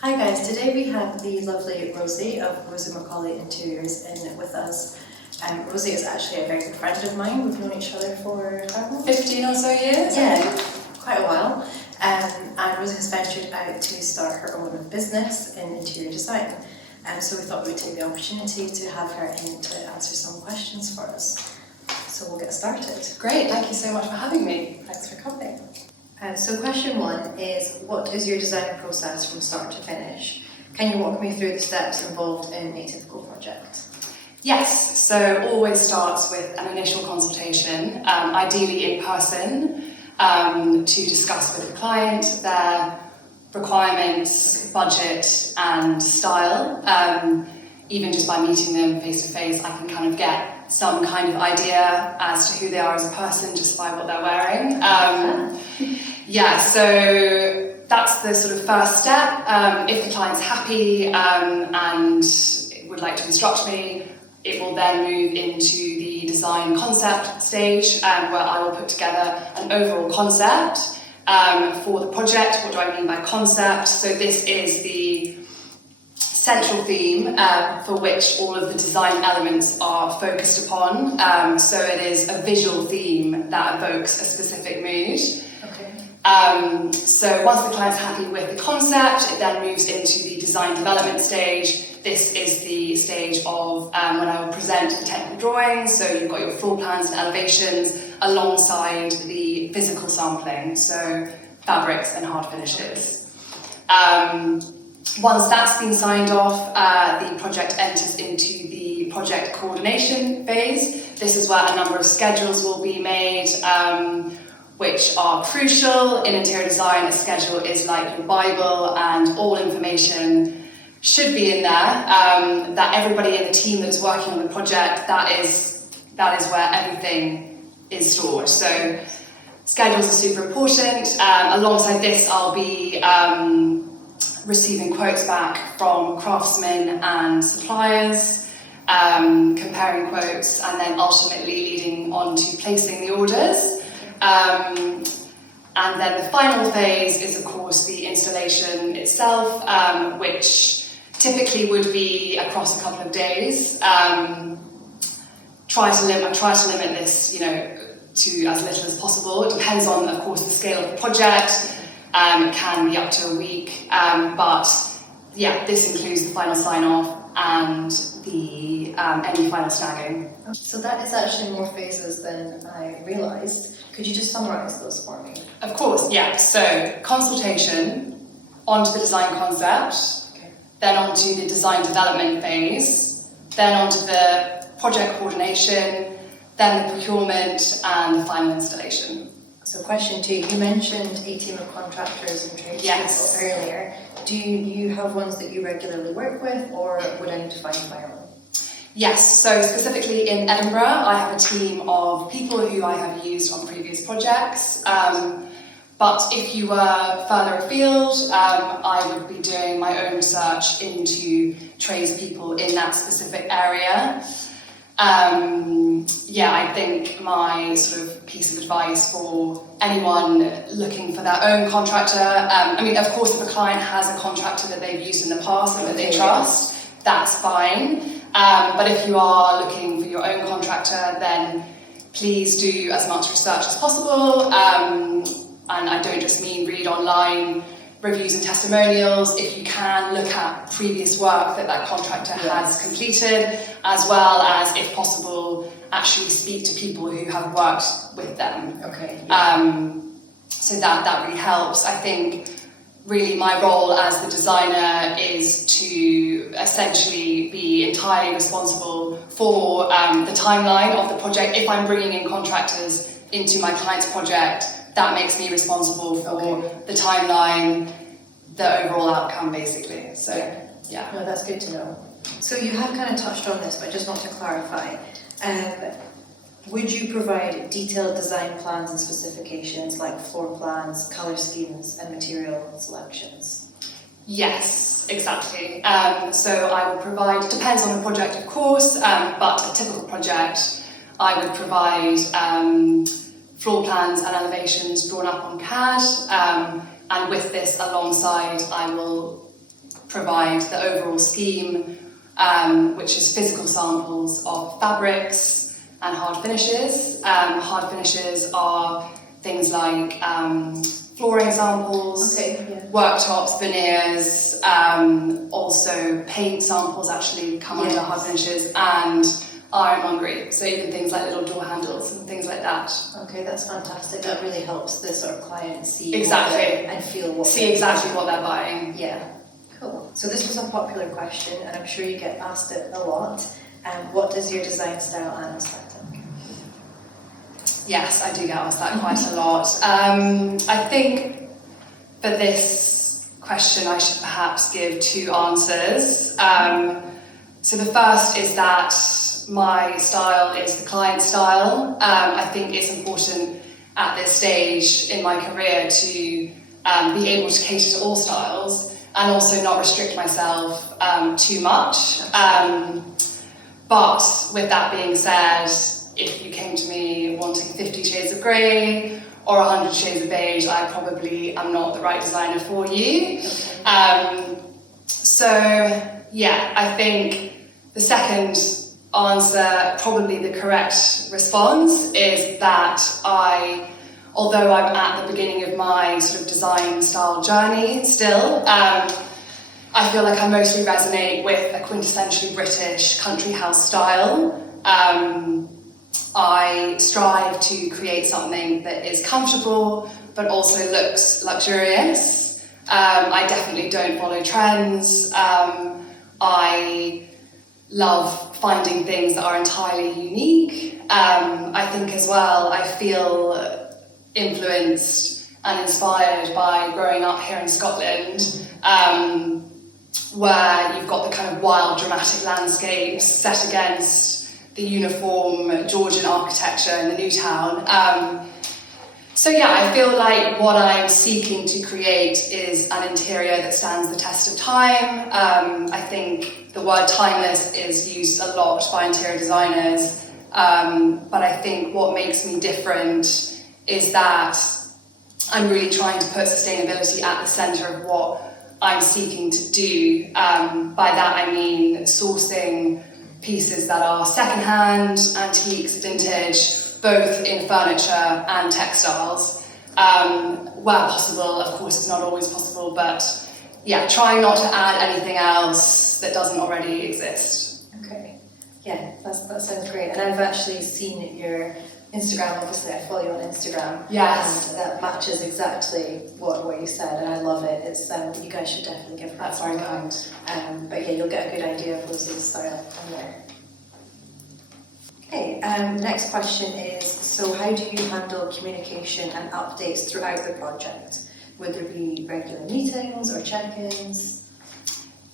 Hi guys, today we have the lovely Rosy of Rosy MacAulay Interiors in with us. Rosy is actually a very good friend of mine. We've known each other for how long? 15 or so years? Yeah, quite a while. And Rosy has ventured out to start her own business in interior design. So we thought we would take the opportunity to have her in to answer some questions for us. So we'll get started. Great, thank you so much for having me. Thanks for coming. So question one is, what is your design process from start to finish? Can you walk me through the steps involved in a typical project? Yes, so always starts with an initial consultation, ideally in person, to discuss with the client their requirements, budget and style. Even just by meeting them face to face, I can kind of get some kind of idea as to who they are as a person just by what they're wearing. So that's the sort of first step. If the client's happy and would like to instruct me, it will then move into the design concept stage, where I will put together an overall concept for the project. What do I mean by concept? So this is the central theme for which all of the design elements are focused upon. So it is a visual theme that evokes a specific mood. Okay. So once the client's happy with the concept, it then moves into the design development stage. This is the stage of when I will present the technical drawings. So you've got your floor plans and elevations alongside the physical sampling, so fabrics and hard finishes. Once that's been signed off, the project enters into the project coordination phase. This is where a number of schedules will be made, which are crucial. In interior design, a schedule is like your Bible, and all information should be in there. That everybody in the team that is working on the project, that is where everything is stored. So schedules are super important. Alongside this, I'll be receiving quotes back from craftsmen and suppliers, comparing quotes, and then ultimately leading on to placing the orders. And then the final phase is, of course, the installation itself, which typically would be across a couple of days. Try to limit this, to as little as possible. It depends on, of course, the scale of the project. It can be up to a week, but yeah, this includes the final sign-off and the any final snagging. So that is actually more phases than I realised. Could you just summarise those for me? Of course, yeah. So consultation, onto the design concept, Okay. then onto the design development phase, then onto the project coordination, then the procurement and the final installation. So question two, you mentioned a team of contractors and tradespeople Yes. earlier. Do you have ones that you regularly work with, or would I need to find my own? Yes, so specifically in Edinburgh, I have a team of people who I have used on previous projects. But if you were further afield, I would be doing my own research into tradespeople in that specific area. I think my sort of piece of advice for anyone looking for their own contractor, of course, if a client has a contractor that they've used in the past and that they trust, that's fine. But if you are looking for your own contractor, then please do as much research as possible. And I don't just mean read online reviews and testimonials. If you can, look at previous work that contractor has completed, as well as, if possible, actually speak to people who have worked with them. Okay. So that really helps. I think really my role as the designer is to essentially be entirely responsible for the timeline of the project. If I'm bringing in contractors into my client's project, that makes me responsible for the timeline, the overall outcome, basically. So, yeah. No, that's good to know. So you have kind of touched on this, but I just want to clarify. Would you provide detailed design plans and specifications like floor plans, colour schemes and material selections? Yes, exactly. So I will provide, depends on the project of course, but a typical project, I would provide floor plans and elevations drawn up on CAD, and with this alongside I will provide the overall scheme, which is physical samples of fabrics and hard finishes. Hard finishes are things like flooring samples, worktops, veneers, also paint samples actually come under hard finishes, and ironmongery, so even things like little door handles and things like that. Okay, that's fantastic. That really helps the sort of client see and feel what they're buying. Yeah, cool. So this was a popular question, and I'm sure you get asked it a lot. What does your design style and aesthetic? Yes, I do get asked that quite a lot. I think for this question I should perhaps give two answers. So the first is that my style is the client style. I think it's important at this stage in my career to be able to cater to all styles and also not restrict myself too much. But with that being said, if you came to me wanting 50 shades of grey or 100 shades of beige, I probably am not the right designer for you. So yeah, I think the second answer, probably the correct response, is that although I'm at the beginning of my sort of design style journey still, I feel like I mostly resonate with a quintessentially British country house style. I strive to create something that is comfortable but also looks luxurious. I definitely don't follow trends. I love finding things that are entirely unique. I think as well, I feel influenced and inspired by growing up here in Scotland, where you've got the kind of wild, dramatic landscapes set against the uniform Georgian architecture in the new town. So yeah, I feel like what I'm seeking to create is an interior that stands the test of time. I think the word timeless is used a lot by interior designers, but I think what makes me different is that I'm really trying to put sustainability at the centre of what I'm seeking to do. By that I mean sourcing pieces that are secondhand, antiques, vintage, both in furniture and textiles. Where possible, of course it's not always possible, but yeah, trying not to add anything else that doesn't already exist. Okay, yeah, that sounds great. And I've actually seen your Instagram, obviously I follow you on Instagram. Yes. And that matches exactly what you said, and I love it. It's you guys should definitely give her That's very kind. But yeah, you'll get a good idea of Rosy's style on there. Okay, next question is, so how do you handle communication and updates throughout the project? Would there be regular meetings or check-ins?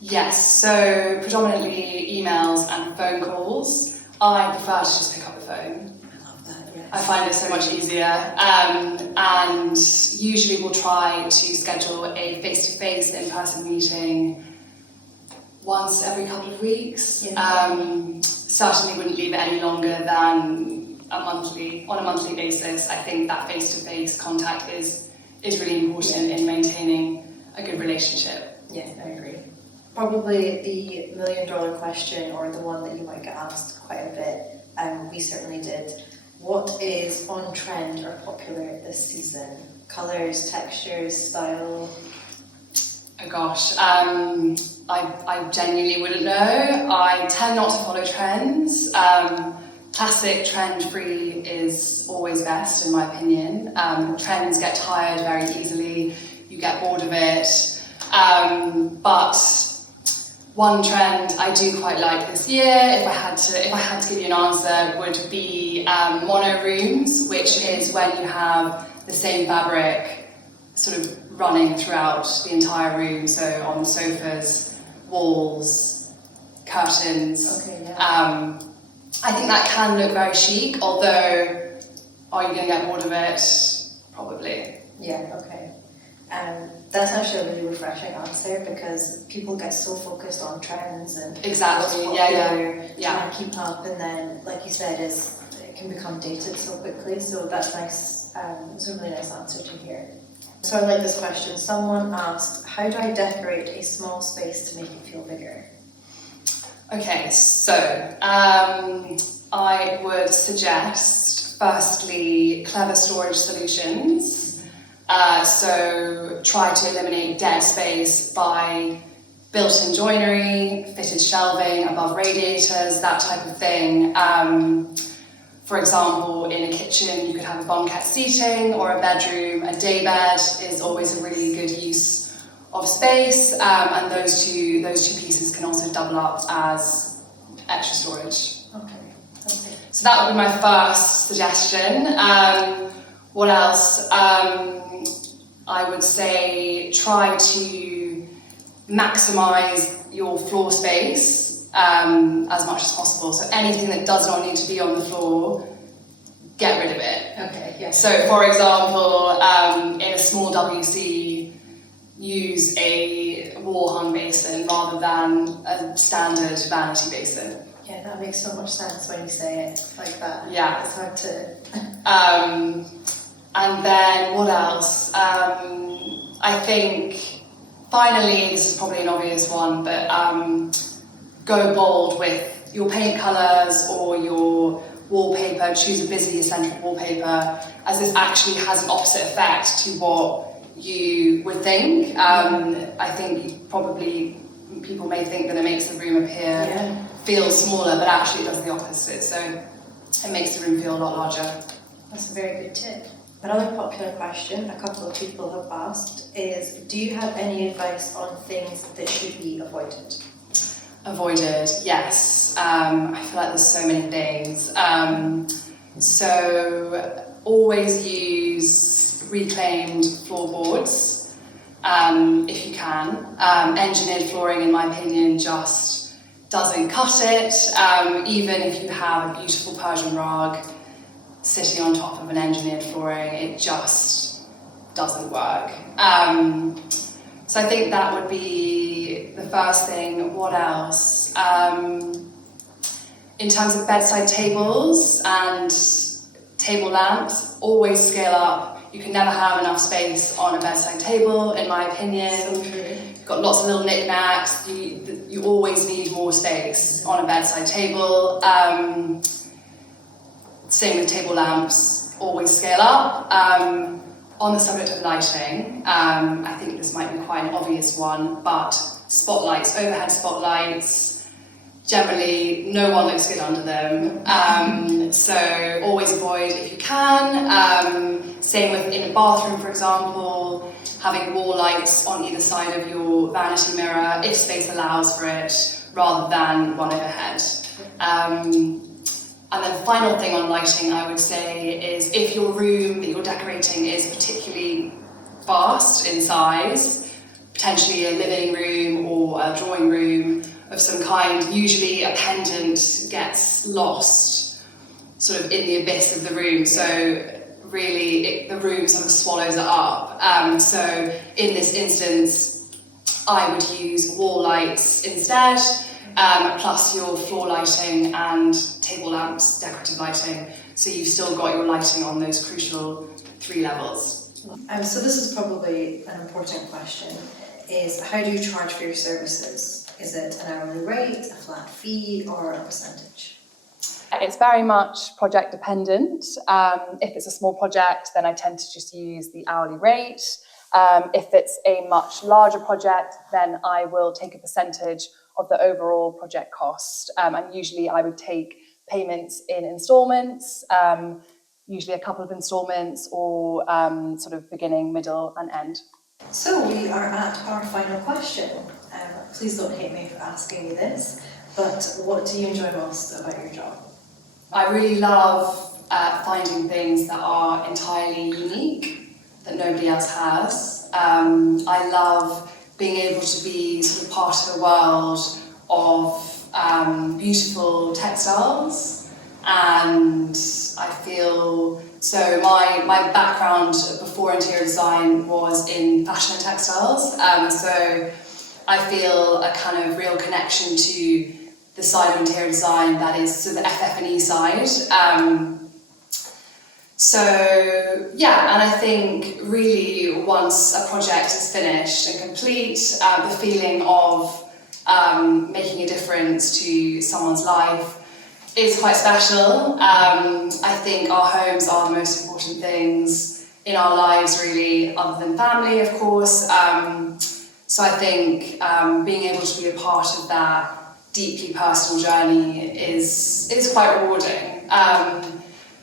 Yes, so predominantly emails and phone calls. I prefer to just pick up the phone. I find it so much easier, and usually we'll try to schedule a face-to-face in-person meeting once every couple of weeks. Certainly wouldn't leave it any longer than on a monthly basis. I think that face-to-face contact is really important in maintaining a good relationship. Yeah, I agree. Probably the million-dollar question, or the one that you might get asked quite a bit, we certainly did. What is on trend or popular this season? Colours, textures, style? Oh gosh, I genuinely wouldn't know. I tend not to follow trends. Classic trend-free is always best in my opinion. Trends get tired very easily, you get bored of it. But one trend I do quite like this year, if I had to give you an answer, would be mono rooms, which is when you have the same fabric sort of running throughout the entire room, so on the sofas, walls, curtains. Okay, yeah. I think that can look very chic, although are you going to get bored of it? Probably. Yeah, okay. That's actually a really refreshing answer, because people get so focused on trends and exactly, what's popular, yeah. trying to keep up, and then, like you said, it can become dated so quickly. So that's nice. It's a really nice answer to hear. So I like this question. Someone asked, how do I decorate a small space to make it feel bigger? Okay, so I would suggest firstly clever storage solutions. So try to eliminate dead space by built-in joinery, fitted shelving above radiators, that type of thing. For example, in a kitchen, you could have a banquette seating, or a bedroom. A daybed is always a really good use of space, and those two pieces can also double up as extra storage. Okay. So that would be my first suggestion. What else? I would say try to maximise your floor space as much as possible. So anything that does not need to be on the floor, get rid of it. Okay, yeah. So for example, in a small WC, use a wall-hung basin rather than a standard vanity basin. Yeah, that makes so much sense when you say it like that. Yeah. It's hard to... And then what else? I think finally, this is probably an obvious one, but go bold with your paint colours or your wallpaper. Choose a busy eccentric wallpaper, as this actually has an opposite effect to what you would think. I think people may think that it makes the room appear feel smaller, but actually it does the opposite. So it makes the room feel a lot larger. That's a very good tip. Another popular question a couple of people have asked is, do you have any advice on things that should be avoided? Avoided, yes. I feel like there's so many things. So always use reclaimed floorboards if you can. Engineered flooring, in my opinion, just doesn't cut it. Even if you have a beautiful Persian rug sitting on top of an engineered flooring, it just doesn't work. So I think that would be the first thing. What else? In terms of bedside tables and table lamps, always scale up. You can never have enough space on a bedside table, in my opinion. So true. You've got lots of little knickknacks. You always need more space on a bedside table. Same with table lamps, always scale up. On the subject of lighting, I think this might be quite an obvious one, but spotlights, overhead spotlights, generally no one looks good under them. So always avoid if you can. Same with in a bathroom, for example, having wall lights on either side of your vanity mirror, if space allows for it, rather than one overhead. And then the final thing on lighting, I would say, is if your room that you're decorating is particularly vast in size, potentially a living room or a drawing room of some kind, usually a pendant gets lost sort of in the abyss of the room. So really, the room sort of swallows it up. So in this instance, I would use wall lights instead, plus your floor lighting and table lamps, decorative lighting, so you've still got your lighting on those crucial 3 levels. So this is probably an important question, is how do you charge for your services? Is it an hourly rate, a flat fee, or a percentage? It's very much project dependent. If it's a small project, then I tend to just use the hourly rate. If it's a much larger project, then I will take a percentage of the overall project cost. And usually I would take payments in instalments, usually a couple of instalments, or sort of beginning, middle and end. So we are at our final question. Please don't hate me for asking you this, but what do you enjoy most about your job? I really love finding things that are entirely unique, that nobody else has. I love being able to be sort of part of a world of beautiful textiles, and I feel, so my background before interior design was in fashion and textiles, so I feel a kind of real connection to the side of interior design that is sort of the FF&E side. So yeah, and I think really once a project is finished and complete, the feeling of making a difference to someone's life is quite special. I think our homes are the most important things in our lives, really, other than family, of course. So I think being able to be a part of that deeply personal journey is quite rewarding.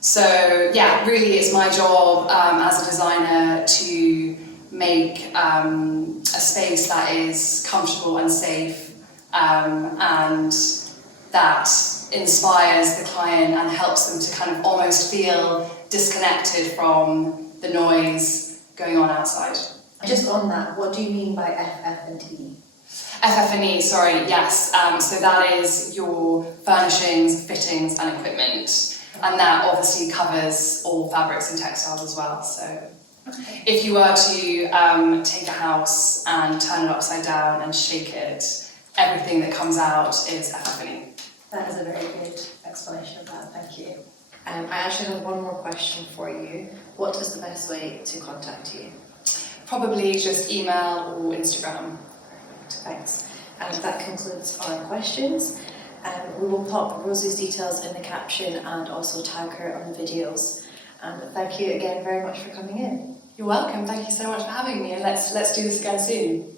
So yeah, really it's my job as a designer to make a space that is comfortable and safe and that inspires the client and helps them to kind of almost feel disconnected from the noise going on outside. Just on that, what do you mean by FF&E? FF&E, sorry, yes. So that is your furnishings, fittings and equipment. And that obviously covers all fabrics and textiles as well. So if you were to take a house and turn it upside down and shake it, everything that comes out is FF&E. That is a very good explanation of that, thank you. I actually have one more question for you. What is the best way to contact you? Probably just email or Instagram. Perfect, thanks. And that concludes our questions. We will pop Rosy's details in the caption and also tag her on the videos. And thank you again very much for coming in. You're welcome, thank you so much for having me, and let's do this again soon.